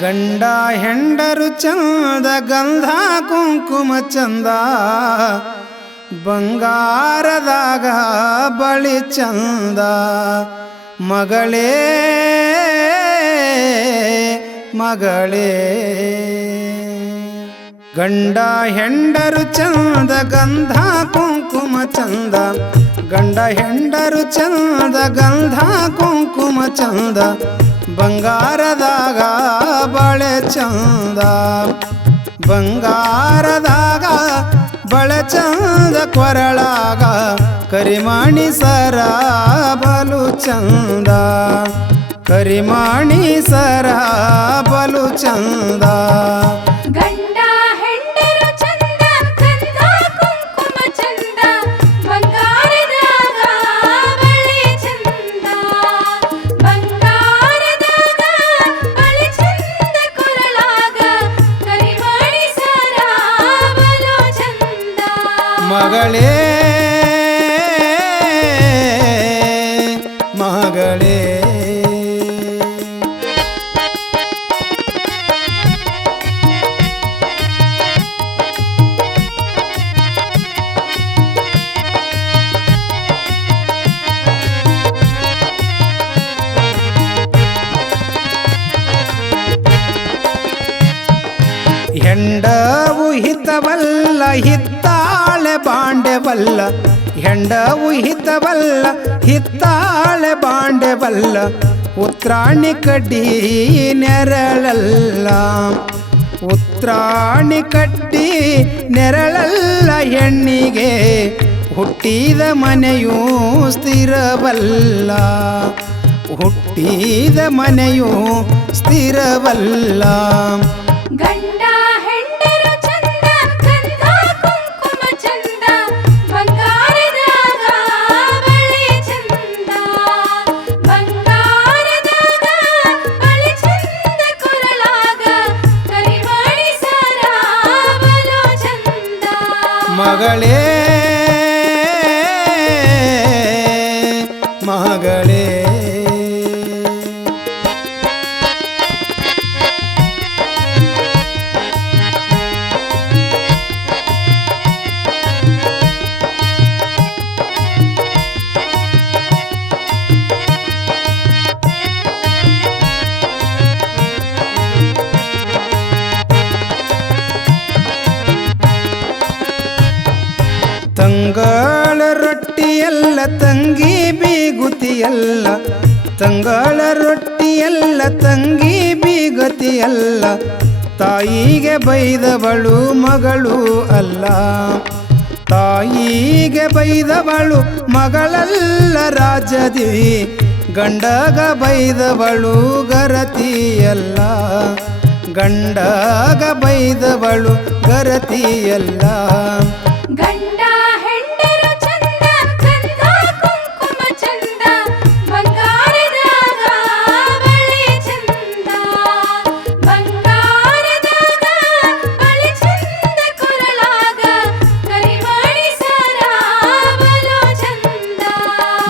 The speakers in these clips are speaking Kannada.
ಗಂಡ ಹೆಂಡರು ಚಂದ ಗಂಧ ಕುಂಕುಮ ಚಂದ ಬಂಗಾರದಾಗ ಬಳಿ ಚಂದ ಮಗಳೇ ಮಗಳೇ ಗಂಡ ಹೆಂಡರು ಚಂದ ಗಂಧ ಕುಂಕುಮ ಚಂದ ಗಂಡ ಹೆಂಡರು ಚಂದ ಗಂಧ ಕುಂಕುಮ ಚಂದ ಬಂಗಾರದಾಗ ಬಳೆ ಚಂದ ಬಂಗಾರದಾಗ ಬಳೆ ಚಂದ ಕೊರಳಾಗ ಕರಿಮಾಣಿ ಸರ ಬಲು ಚಂದ ಕರಿಮಾಣಿ ಸರ ಬಲು ಚಂದ ಮಗಳೇ ಮಗಳೇ ಹೆಂಡವು ಹಿತವಲ್ಲ ಹಿತ್ತಾಳೆ ಬಾಂಡೆವಲ್ಲ ಹೆಂಡವು ಹಿತವಲ್ಲ ಹಿತ್ತಾಳೆ ಬಾಂಡೆವಲ್ಲ ಉತ್ರಾಣಿ ಕಡ್ಡಿ ನೆರಳಲ್ಲ ಉತ್ರಾಣಿ ಕಡ್ಡಿ ನೆರಳಲ್ಲ ಹೆಣ್ಣಿಗೆ ಹುಟ್ಟಿದ ಮನೆಯೂ ಸ್ಥಿರವಲ್ಲ ಹುಟ್ಟಿದ ಮನೆಯೂ ಸ್ಥಿರವಲ್ಲ ಮಗಳೇ ಮಗಳೇ ತಂಗಳ ರೊಟ್ಟಿಯಲ್ಲ ತಂಗಿ ಬೀಗುತಿಯಲ್ಲ ತಂಗಳ ರೊಟ್ಟಿಯಲ್ಲ ತಂಗಿ ಬೀಗತಿಯಲ್ಲ ತಾಯಿಗೆ ಬೈದವಳು ಮಗಳು ಅಲ್ಲ ತಾಯಿಗೆ ಬೈದವಳು ಮಗಳಲ್ಲ ರಾಜದಿ ಗಂಡಗ ಬೈದವಳು ಗರತಿಯಲ್ಲ ಗಂಡಗ ಬೈದವಳು ಗರತಿಯಲ್ಲ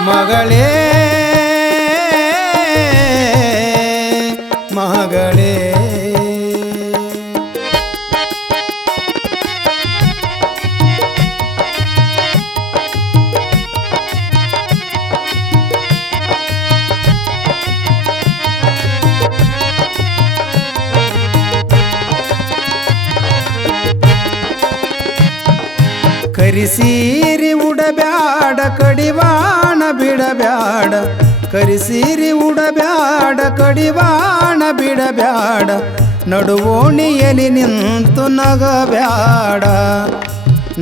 ಮಗಳೇ ಮಗಳೇ ಕರಿಸೀರಿ ಉಡಬ್ಯಾಡ ಕಡಿವಾಣ ಬಿಡಬ್ಯಾಡ ಕರಿಸೀರಿ ಉಡಬ್ಯಾಡ ಕಡಿವಾಣ ಬಿಡಬ್ಯಾಡ ನಡುವೋಣಿಯಲ್ಲಿ ನಿಂತು ನಗಬ್ಯಾಡ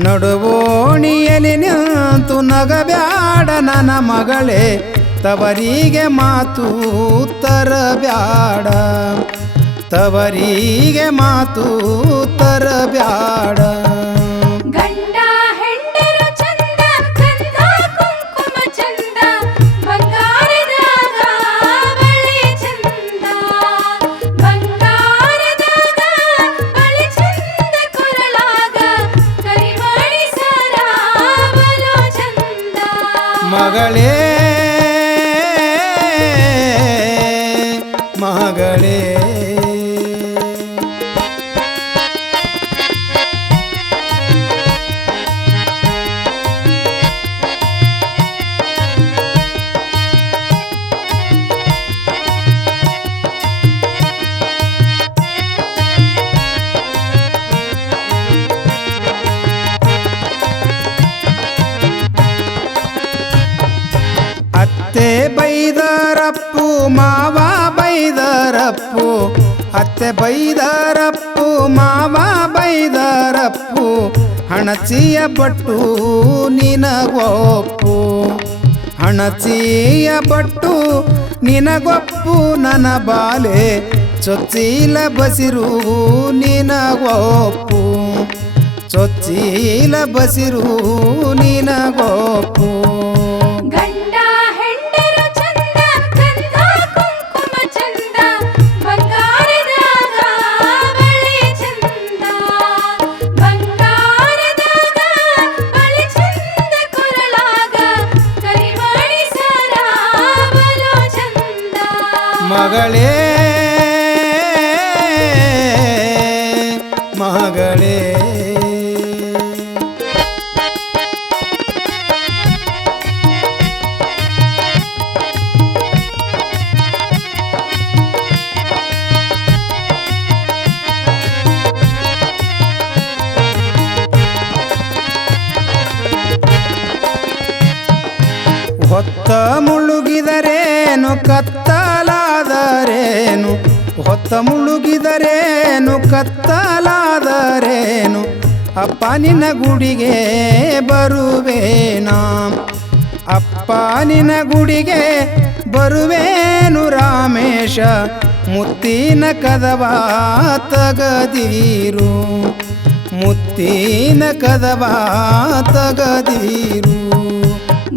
ನಡುವೋಣಿಯಲ್ಲಿ ನಿಂತು ನಗಬ್ಯಾಡ ನನ್ನ ಮಗಳೇ ತವರಿಗೆ ಮಾತು ತರಬ್ಯಾಡ ತವರಿಗೆ ಮಾತು ತರಬ್ಯಾಡ ಮಗಳೇ ಮಗಳೇ ಬೈದರಪ್ಪು ಮಾವ ಬೈದರಪ್ಪು ಅತ್ತೆ ಬೈದರಪ್ಪು ಮಾವ ಬೈದರಪ್ಪು ಹಣಚಿಯ ಬಟ್ಟು ನಿನಗೊಪ್ಪು ಹಣಚಿಯ ಬಟ್ಟು ನಿನಗೊಪ್ಪು ನನ್ನ ಬಾಲೆ ಚೊಚ್ಚೀಲ ಬಸಿರು ನಿನಗೊಪ್ಪು ಚೊಚ್ಚೀಲ ಬಸಿರು ನಿನಗೊಪ್ಪು ಗಂಡ ಹೆಂಡರು ಚಂದ ಗಂಧ ಕುಂಕುಮ ಚಂದ ಬಂಗಾರದಾಗ ಬಳಿ ಚಂದ ಬಂಗಾರದಾಗ ಬಳಿ ಚಂದ ಕೊರಳಾಗ ಕರಿಮಣಿ ಸರ ಬಲು ಚಂದ ಮಗಳೇ ಮಗಳೇ ಹೊತ್ತ ಮುಳುಗಿದರೇನು ಕತ್ತಲಾದರೇನು ಹೊತ್ತ ಮುಳುಗಿದರೇನು ಕತ್ತಲಾದರೇನು ಅಪ್ಪ ನಿನ್ನ ಗುಡಿಗೆ ಬರುವೇನಾ ಅಪ್ಪ ನಿನ್ನ ಗುಡಿಗೆ ಬರುವೇನು ರಾಮೇಶ ಮುತ್ತಿನ ಕದವ ತಗದೀರು ಮುತ್ತಿನ ಕದವ ತಗದೀರು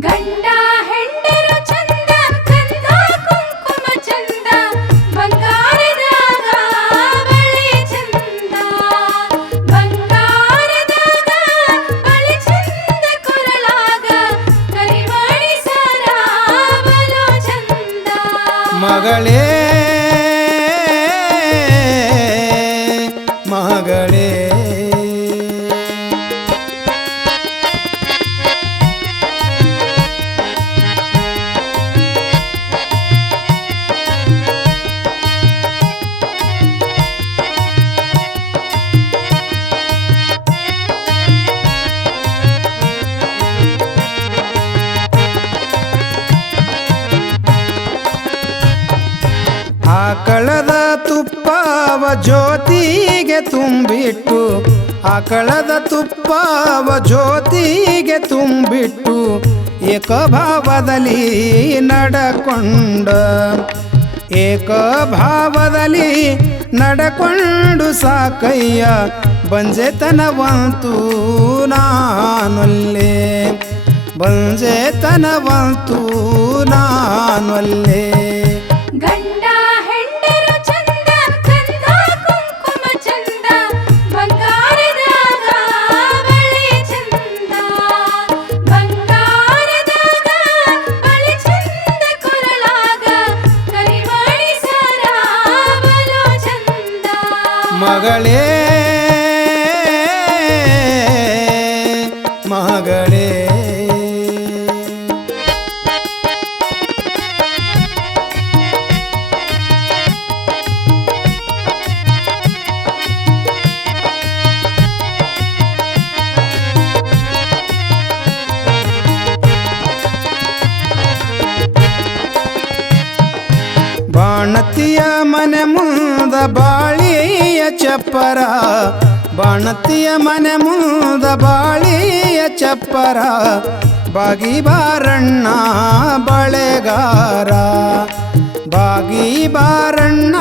ಗಂಡ ಹೆಂಡರು ಚಂದ ಗಂಧ ಕುಂಕುಮ ಚಂದ ಬಂಗಾರದಾಗ ಬಳಿ ಚಂದ ಬಂಗಾರದಾಗ ಬಳಿ ಚಂದ ಕೊರಳಾಗ ಕರಿಮಣಿ ಸರ ಬಲು ಚಂದ ಮಗಳೇ ಮಗಳೇ ಆಕಳದ ತುಪ್ಪವ ಜ್ಯೋತಿಗೆ ತುಂಬಿಟ್ಟು ಆಕಳದ ತುಪ್ಪವ ಜ್ಯೋತಿಗೆ ತುಂಬಿಟ್ಟು ಏಕಭಾವದಲ್ಲಿ ನಡಕೊಂಡ ಏಕಭಾವದಲ್ಲಿ ನಡಕೊಂಡು ಸಾಕಯ್ಯ ಬಂಜೆತನವಂತೂ ನಾನೊಲ್ಲೆ ಬಂಜೆತನವಂತೂ ನಾನೊಲ್ಲೆ ಗಂಡ ಹೆಂಡರು ಚಂದ ಗಂಧ ಕುಂಕುಮ ಚಂದ ಬಂಗಾರದಾಗ ಬಳಿ ಚಂದ ಬಂಗಾರದಾಗ ಬಳಿ ಚಂದ ಕೊರಳಾಗ ಕರಿಮಣಿ ಸರ ಬಲು ಚಂದ ಮಗಳೇ ಮಗಳೇ ಬಾಣತಿಯ ಮನೆ ಮುಂದ ಬಾಳಿಯ ಚಪ್ಪರ ಬಾಣತಿಯ ಮನೆ ಮುಂದ ಬಾಳಿಯ ಚಪ್ಪರ ಬಾಗಿ ಬಾರಣ್ಣ ಬಳೆಗಾರ ಬಾಗಿ ಬಾರಣ್ಣ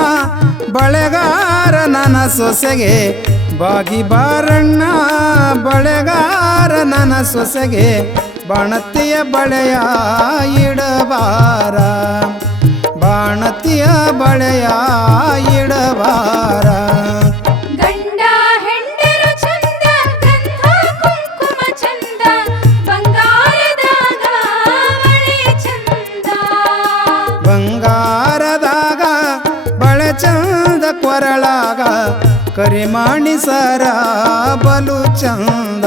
ಬಳೆಗಾರ ನನ್ನ ಸೊಸೆಗೆ ಬಾಗಿ ಬಾರಣ್ಣ ಬಳೆಗಾರ ನನ್ನ ಸೊಸೆಗೆ ಬಾಣತಿಯ ಬಳೆಯ ಇಡಬಾರ ಬಾಣತಿಯ ಬಳೆಯ ಇಡಬಾರ ಗಂಡ ಹೆಂಡರು ಚಂದ ಗಂಧ ಕುಂಕುಮ ಚಂದ ಬಂಗಾರದಾಗ ಬಳಿ ಚಂದ ಬಂಗಾರದಾಗ ಬಳೆ ಚಂದ ಕೊರಳಾಗ ಕರಿಮಣಿ ಸರ ಬಲು ಚಂದ